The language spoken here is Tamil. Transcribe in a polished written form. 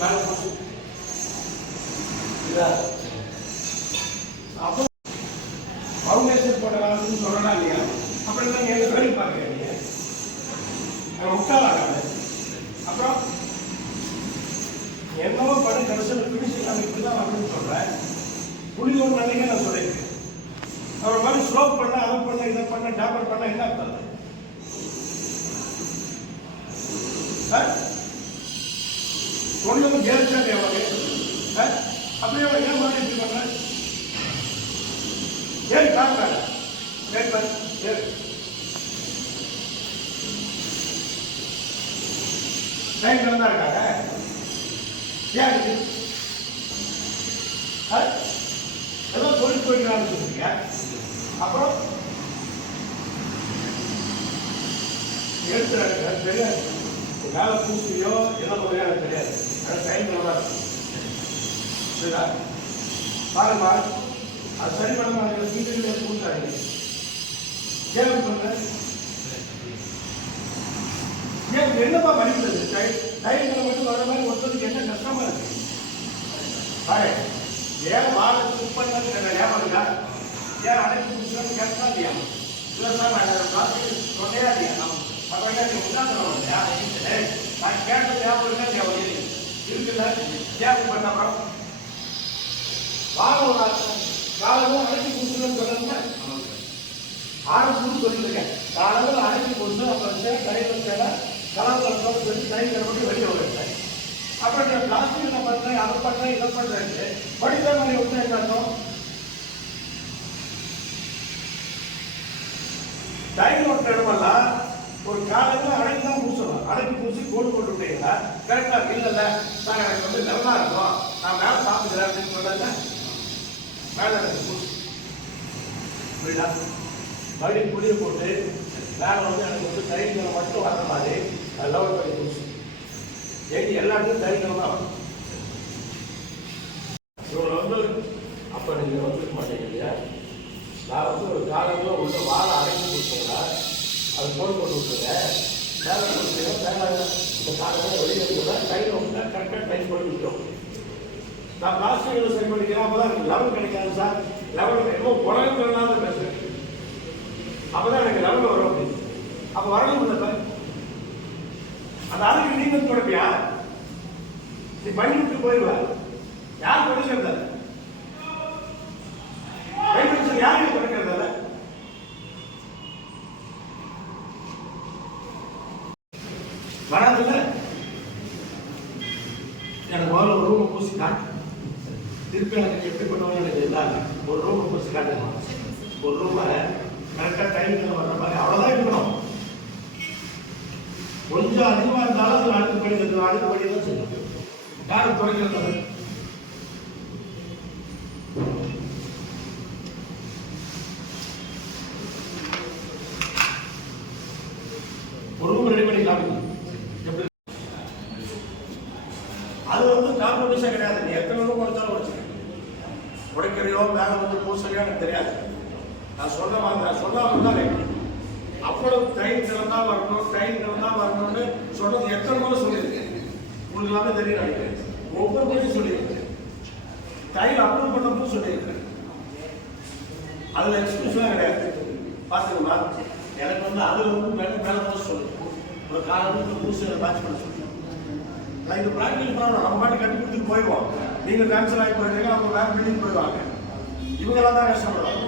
மேலே போச்சு. அப்போ ஃபவுண்டேஷன் போடலாம்னு சொல்லலாம் இல்லையா? அப்புறம் தான் எங்க வேலை பார்க்குறீங்க முட்டாளாக. அப்புறம் என்னவோ பண்ணி கடைசியில் பிடிச்சி நான் இப்படி தான் வரணும்னு சொல்கிறேன். புள்ளி ஒன்று அன்றைக்கே நான் சொல்லியிருக்கேன். அவர் மாதிரி ஸ்லோப் பண்ண, அதை பண்ண, இதை பண்ண, டேப்பர் பண்ண என்ன அர்த்தம்? கொண்டு வந்து கேர்ச்சாங்க எவ்வளவு அப்படியே ஏன் மாதிரி இப்படி பண்ண ஏன் காட்டுறாங்க டைம் தான் இருக்காங்க. ஏன் ஏதோ சொல்லி போயிடலான்னு சொல்றீங்க. அப்புறம் எடுத்துறாங்க தெரியாது. மேலே பூசியோ என்ன பண்ணுறியோ எனக்கு தெரியாது. ஆனால் டைம் நல்லா இருக்கும். சரிதா? பாருங்க, அது சரி பண்ண மாதிரி சீக்கிரம் பூசாங்க. ஏன் சொல்ற ஏன் என்னப்பா வலிக்கிறது? டைம்ல மட்டும் வர மாதிரி ஒருத்தருக்கு என்ன கஷ்டமா இருக்கு? பாரு, ஏன் வாழ குக் பண்ணது ஞாபகா? ஏன் அடைப்பு பிடிச்சோன்னு கேட்டா இல்லையா? இல்லை சார் நான் பிளாஸ்டிக் சொன்னே இல்லையா? அப்புறம் நீ உட்காந்துருவோம் இல்லையா? நான் கேட்டது ஞாபகம் இருக்கா இல்லையா? இருக்குல்ல ஞாபகம் பண்ண அப்புறம் வாழ காலமும் அடைச்சி பிடிச்சணும்னு சொன்னா ஆரம்பம் சொல்லியிருக்கேன். காலமும் அடைச்சி பிடிச்சோம். அப்புறம் கையில் கலாச்சாரத்தோடு சொல்லி கைகளை மட்டும் வெளியே வருவேன். அப்புறம் நீ பிளாஸ்டிக் நான் பண்ணுறேன், அதை பண்ணுறேன், இதை பண்ணுறேன் படித்த மாதிரி விட்டு என்ன அர்த்தம்? டைம் ஒர்க் இடமெல்லாம் ஒரு காலையில் அடைக்கு தான் பூசணும். அடைக்கு பூசி கோடு போட்டு விட்டீங்களா கரெக்டாக இல்லைல்ல சார் எனக்கு வந்து நல்லா இருக்கும், நான் மேலே சாப்பிடுறேன் அப்படின்னு சொல்லல. மேலே எனக்கு பூசி புரியுதா? மறுபடியும் புளிய போட்டு மேலே வந்து எனக்கு வந்து டைமில் மட்டும் வர்ற மாதிரி லெவல் பண்ணி பூசி எல்லாத்தையும் டைமில் தான் வரும். இவங்களை வந்து அப்போ நீங்கள் வந்துருக்க மாட்டீங்க இல்லையா? நான் வந்து ஒரு காலத்தில் உள்ள வாழை அடைச்சி கொடுத்தீங்களா அது கோடு போட்டு விட்டுருங்க. மேலே கொடுத்தீங்கன்னா மேலே இந்த காலத்தில் வெளியே கூட கையில் வந்து கரெக்டாக டைம் பண்ணி விட்டுரும். நான் பிளாஸ்டிக்கில் சரி பண்ணிக்கிறேன். அப்போ தான் எனக்கு லெவல் கிடைக்காது சார். லெவல் என்னமோ உலகத்தினால பேசுகிறேன். அப்போ தான் எனக்கு லெவல் வரும் அப்படின்னு. அப்போ வரணும் இல்லை அந்த அறைக்கு நீங்கள் தொடப்பியா? நீ பண்ணி விட்டு போயிடுவ. யார் தொடக்கிறது? யாரையும் தொடக்கிறதால வராதுல்ல. எனக்கு முதல்ல ஒரு ரூமை பூசி காட்டு. திருப்பி எனக்கு எப்படி பண்ணுவாங்க எனக்கு இல்லாத ஒரு ரூமை பூசி காட்டுங்க. ஒரு ரூமை கரெக்டாக டைமுக்கு வர்ற மாதிரி அவ்வளோதான் இருக்கணும். கொஞ்சம் அதிகமாக இருந்தாலும் அதில் அடுத்த படி தான் செய்யணும். யாரும் தொடங்கிறது ஒரு ரூம் ரெடி பண்ணி காமிக்கணும். அது வந்து காம்படிஷன் கிடையாது. நீ எத்தனை ரூம் உடைச்சாலும் உடைச்சு உடைக்கிறையோ மேலே வந்து பூசலையோ எனக்கு தெரியாது. நான் சொல்லாமல் தான் அவ்வளவு டைம் தான் வரணும், டைம் தான் வரணும்னு சொன்னது எத்தனை முறை சொல்லியிருக்கேன். உங்களுக்கு எல்லாமே தெரியும் நினைக்கிறேன். ஒவ்வொரு முறையும் சொல்லியிருக்கேன். டைம் அப்ரூவ் பண்ணவும் சொல்லியிருக்கேன். அதில் எக்ஸ்பிரஷன்லாம் கிடையாது. பார்த்துக்கமா எனக்கு வந்து அதில் வந்து மேலே தான் சொல்லுங்க. ஒரு காலத்துக்கு பூசியில் மேட்ச் பண்ண சொல்லுங்க. நான் இது ப்ராக்டிகல் ப்ராப்ளம். நம்ம பாட்டி கட்டி கொடுத்துட்டு போயிடுவோம். நீங்கள் கேன்சல் ஆகி போயிட்டீங்க, அவங்க வேறு பில்டிங் போயிடுவாங்க. இவங்கெல்லாம் தான் கஷ்டப்படுவாங்க.